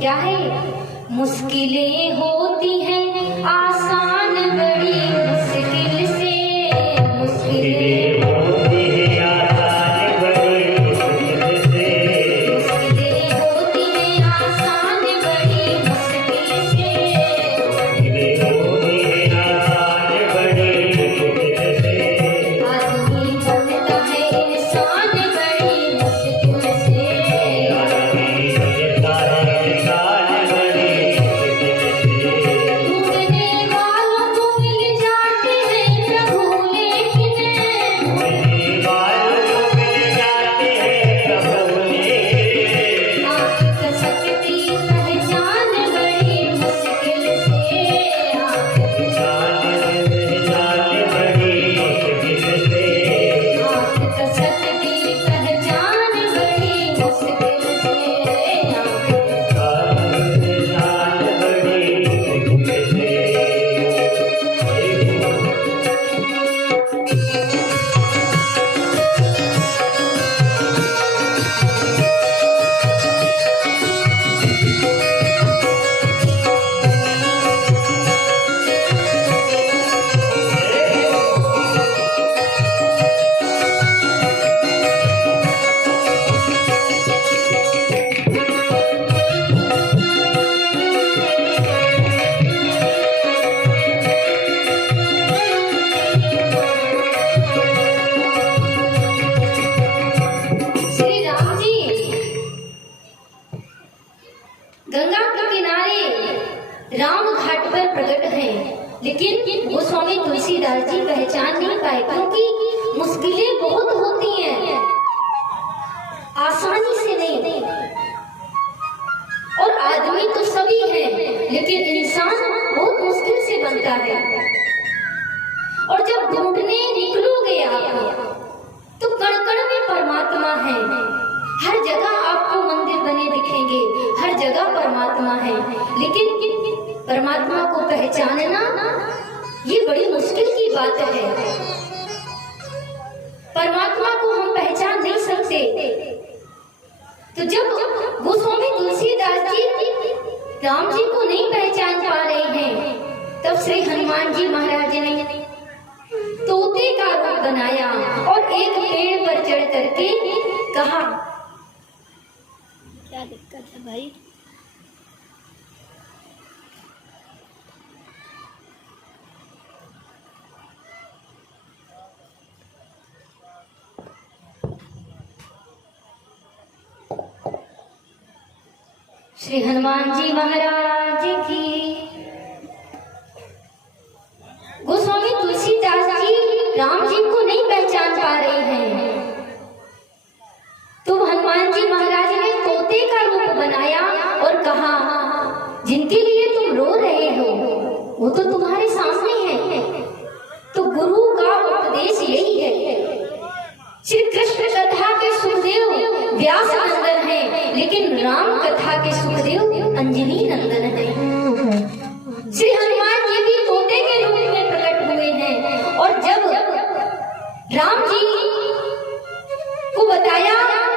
क्या है? मुश्किलें होती हैं आसान बड़ी मुश्किल से, मुश्किलें होती हैं आसान बड़ी मुश्किल से, मुश्किलें होती हैं आसान बड़ी मुश्किल से, मुश्किलें होती हैं आसान बड़ी मुश्किल से, आदमी बनता है इंसान बड़ी मुश्किल से, आदमी बनता है गंगा के किनारे राम घाट पर प्रकट हैं, लेकिन वो स्वामी तुलसीदास जी पहचान नहीं पाए, क्योंकि मुश्किलें बहुत होती हैं, आसानी से नहीं। और आदमी तो सभी हैं, लेकिन इंसान बहुत मुश्किल से बनता है। और जब ढूंढने निकलोगे आप, तो कण कण में परमात्मा है। हर जगह आपको मंदिर बने दिखेंगे, हर जगह परमात्मा है, लेकिन परमात्मा को पहचानना ये बड़ी मुश्किल की बात है। परमात्मा को हम पहचान नहीं सकते। तो जब गोस्वामी तुलसीदास जी राम जी को नहीं पहचान पा रहे हैं, तब श्री हनुमान जी महाराज ने तोते का रूप बनाया और एक पेड़ पर चढ़ करके कहा, क्या दिक्कत है भाई? श्री हनुमान जी महाराज की। गोस्वामी तुलसीदास जी राम जी को नहीं पहचान पा रहे हैं, तो हनुमान जी महाराज ने तोते का रूप बनाया और कहा, जिनके लिए तुम रो रहे हो वो तो तुम्हारे सामने है। तो गुरु का उपदेश यही है। श्री कृष्ण कथा के सुखदेव व्यास नंदन है, लेकिन राम कथा के सुखदेव अंजनी नंदन है। श्री हनुमान जी भी तोते के रूप में प्रकट हुए हैं, और जब राम जी को बताया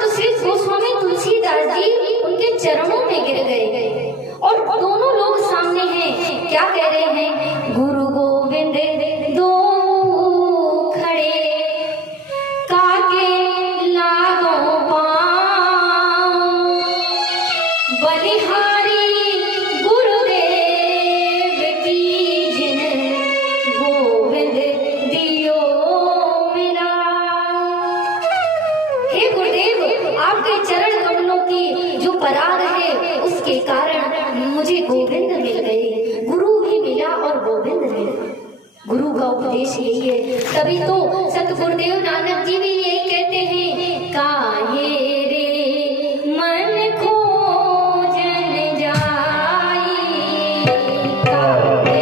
तो श्री गोस्वामी तुलसीदास जी उनके चरणों में गिर गए, और दोनों लोग सामने हैं। क्या क्या कह रहे हैं? गुरु गोविंद दो खड़े, काके लागो पाँव, बलिहारी गुरुदेव की जिन गोविंद दियो मिला। हे गुरुदेव, आपके चरण कमलों की जो पराग है उसके कारण मुझे गोविंद मिल गए, गुरु भी मिला और गोविंद मिला। गुरु का उपदेश यही है। तभी तो सतगुरुदेव नानक जी भी यही कहते हैं, काहे रे मन खोजन जाई, काहे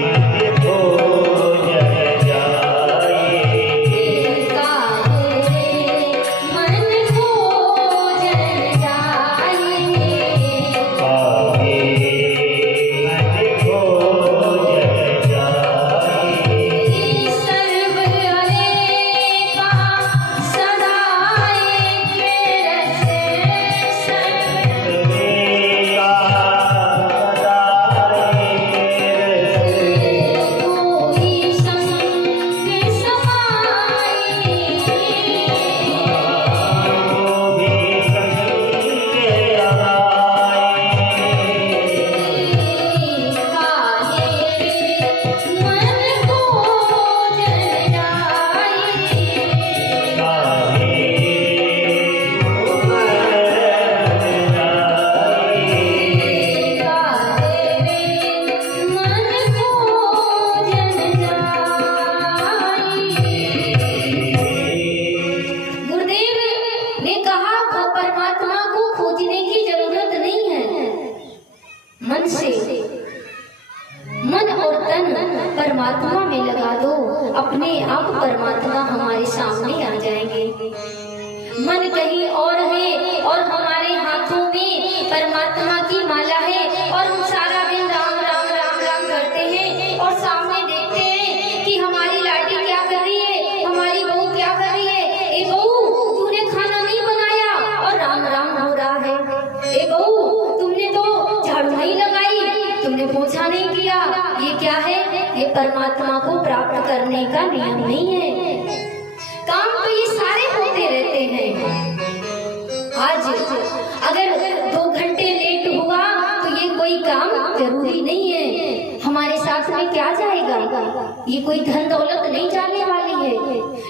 मन खोजन जाई, काहे रे मन खोजन जाई, काहे मन खोजन जाई, सर्व अनेका सदाए के रसे, सर्व अनेका सदाए के रसे, कोई संग समाई, कोई संग गुरुदेव ने कहा परमात्मा को खोजने की जरूरत नहीं है। मन से, मन और तन परमात्मा में लगा दो, अपने आप परमात्मा हमारे सामने आ जाएंगे। मन कहीं और है और हमारे हाथों में परमात्मा की माला है और हम सारा दिन राम राम राम राम करते हैं और सामने देखते हैं कि हमारी लाडी क्या कर रही है, हमारी बहू क्या कर रही है। ए बहू, तूने खाना नहीं बनाया और राम राम हो रहा है। ए बहू, तुमने तो झाड़ू नहीं लगाई, तुमने पोछा नहीं किया। ये क्या है? ये परमात्मा को प्राप्त करने का नियम नहीं है। काम तो ये सारे होते रहते हैं। आज अगर 2 घंटे लेट हुआ तो ये कोई काम जरूरी नहीं है। हमारे साथ में क्या जाएगा? ये कोई धन दौलत नहीं जाने वाली है।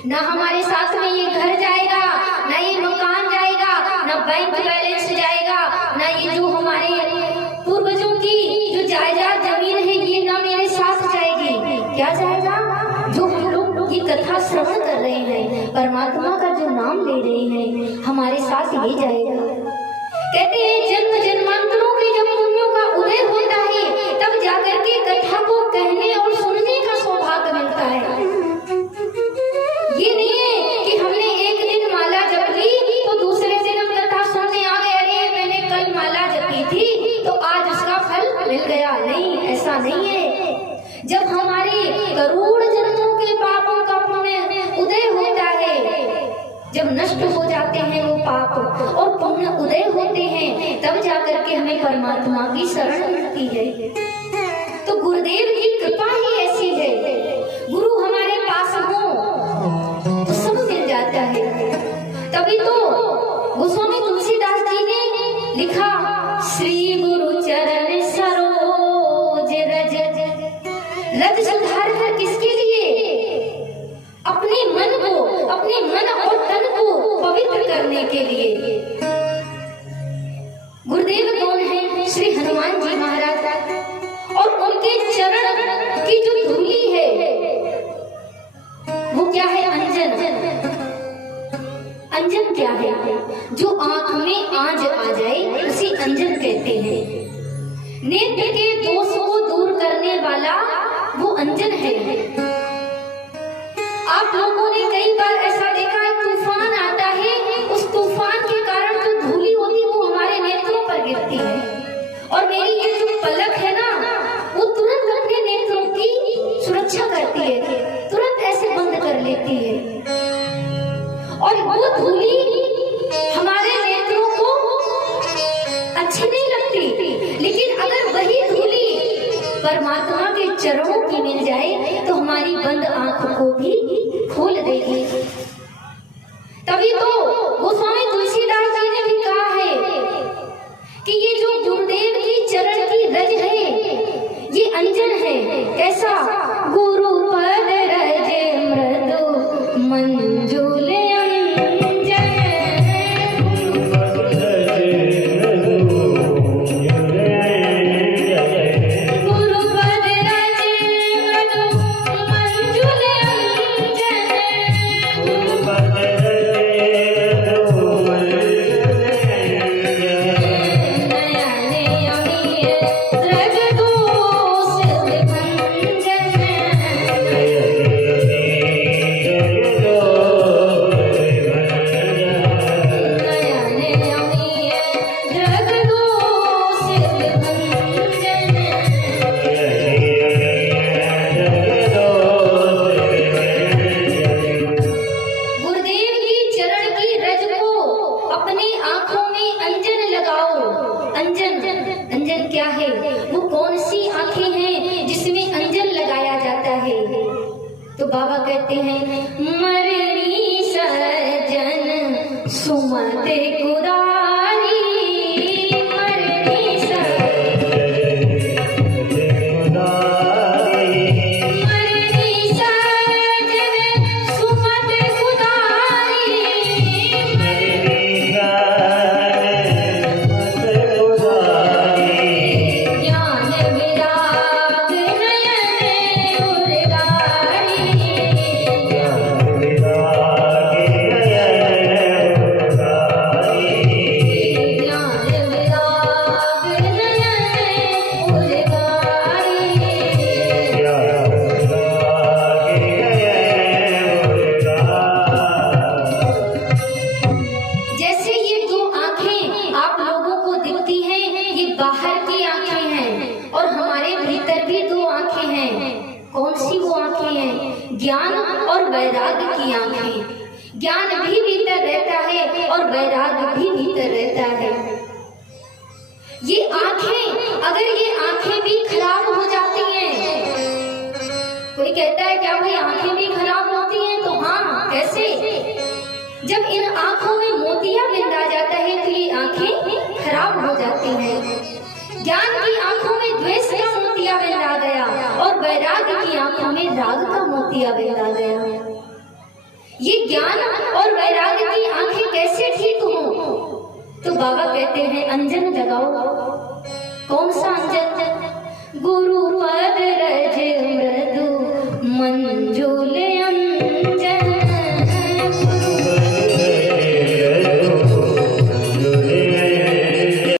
ना हमारे साथ में ये घर जाएगा, ना ये मकान जाएगा, ना बैंक बैलेंस जाएगा, ना ये जो हमारे पूर्वजों की जो जायदाद जमीन है ये ना मेरे साथ जाएगी। क्या जाएगा? जो हम लोग की कथा श्रवण कर रहे हैं, परमात्मा का जो नाम ले रहे हैं, हमारे साथ ये जाएगा। कहते हैं जन्म जन्मांतरों के जब पुण्यों का उदय होता है तब जाकर के कथा को कहने और सुनने का सौभाग्य मिलता है। ये नहीं है कि हमने एक दिन माला जप ली तो दूसरे दिन हम कथा सुनने आ गए, अरे मैंने कल माला जपी थी तो आज उसका फल मिल गया। नहीं, ऐसा नहीं है। जब हमारे करोड़ जन्मों के पापों का पुण्य उदय होता है, जब नष्ट हो जाते हैं वो पाप और पुण्य उदय होते हैं, तब जाकर के हमें परमात्मा की शरण मिलती है। तो गुरुदेव की कृपा ही ऐसी है। गुरु हमारे पास हो तो सब मिल जाता है। तभी तो गोस्वामी तुलसीदास जी ने लिखा, श्री गुरु चरण सरोज रज। रज सुधार कर किसके लिए? अपने मन को, अपने मन और तन को पवित्र करने के लिए। गुरुदेव कौन है? श्री हनुमान जी महाराज। और उनके चरण की जो धूली है वो क्या है? अंजन। अंजन क्या है? जो आंख में आंज आ जाए उसे अंजन कहते हैं। नेत्र के दोष को दूर करने वाला वो अंजन है। आप लोगों ने कई बार ऐसा देखा है, तूफान आता है, उस तूफान के कारण जो धूली होती है वो हमारे नेत्रों पर गिरती है और मेरी ये जो पलक है ना वो तुरंत अपने नेत्रों की सुरक्षा करती है, तुरंत ऐसे बंद कर लेती है। और वो धूली हमारे नेत्रों को अच्छी नहीं लगती, लेकिन अगर वही धूली परमात्मा के चरणों की मिल जाए तो हमारी बंद आंख को भी खोल देगी। तभी तो गोस्वामी तुलसीदास जी ने भी कहा है कि ये जो गुरुदेव की चरण की रज है ये अंजन है। कैसा? गुरु पद रज मृदु मंजुल तो बाबा कहते हैं मरनी सजन सुमत कुदारी, मरनी सजन सुमत कुदारी, ज्ञान विराग नयन उर्गारी, बाहर की आंखें हैं और हमारे भीतर भी दो आंखें हैं। कौन सी वो आंखें हैं? ज्ञान और वैराग्य की आंखें। ज्ञान भी भीतर रहता है और वैराग्य भी भीतर रहता है। ये आंखें, अगर ये आंखें भी खराब हो जाती हैं, कोई कहता है क्या भाई आंखें भी खराब होती हैं? तो हाँ, कैसे? जब इन आंखों में मोतिया बिंदा जाता है तो ये आंखें खराब हो जाती हैं। ज्ञान की आंखों में द्वेष का मोतिया बिंदा गया और वैराग्य की आंखों में राग का मोतिया बिंदा गया। ये ज्ञान और वैराग्य की आंखें कैसे ठीक हो? तो बाबा कहते हैं अंजन लगाओ। कौन सा अंजन? गुरु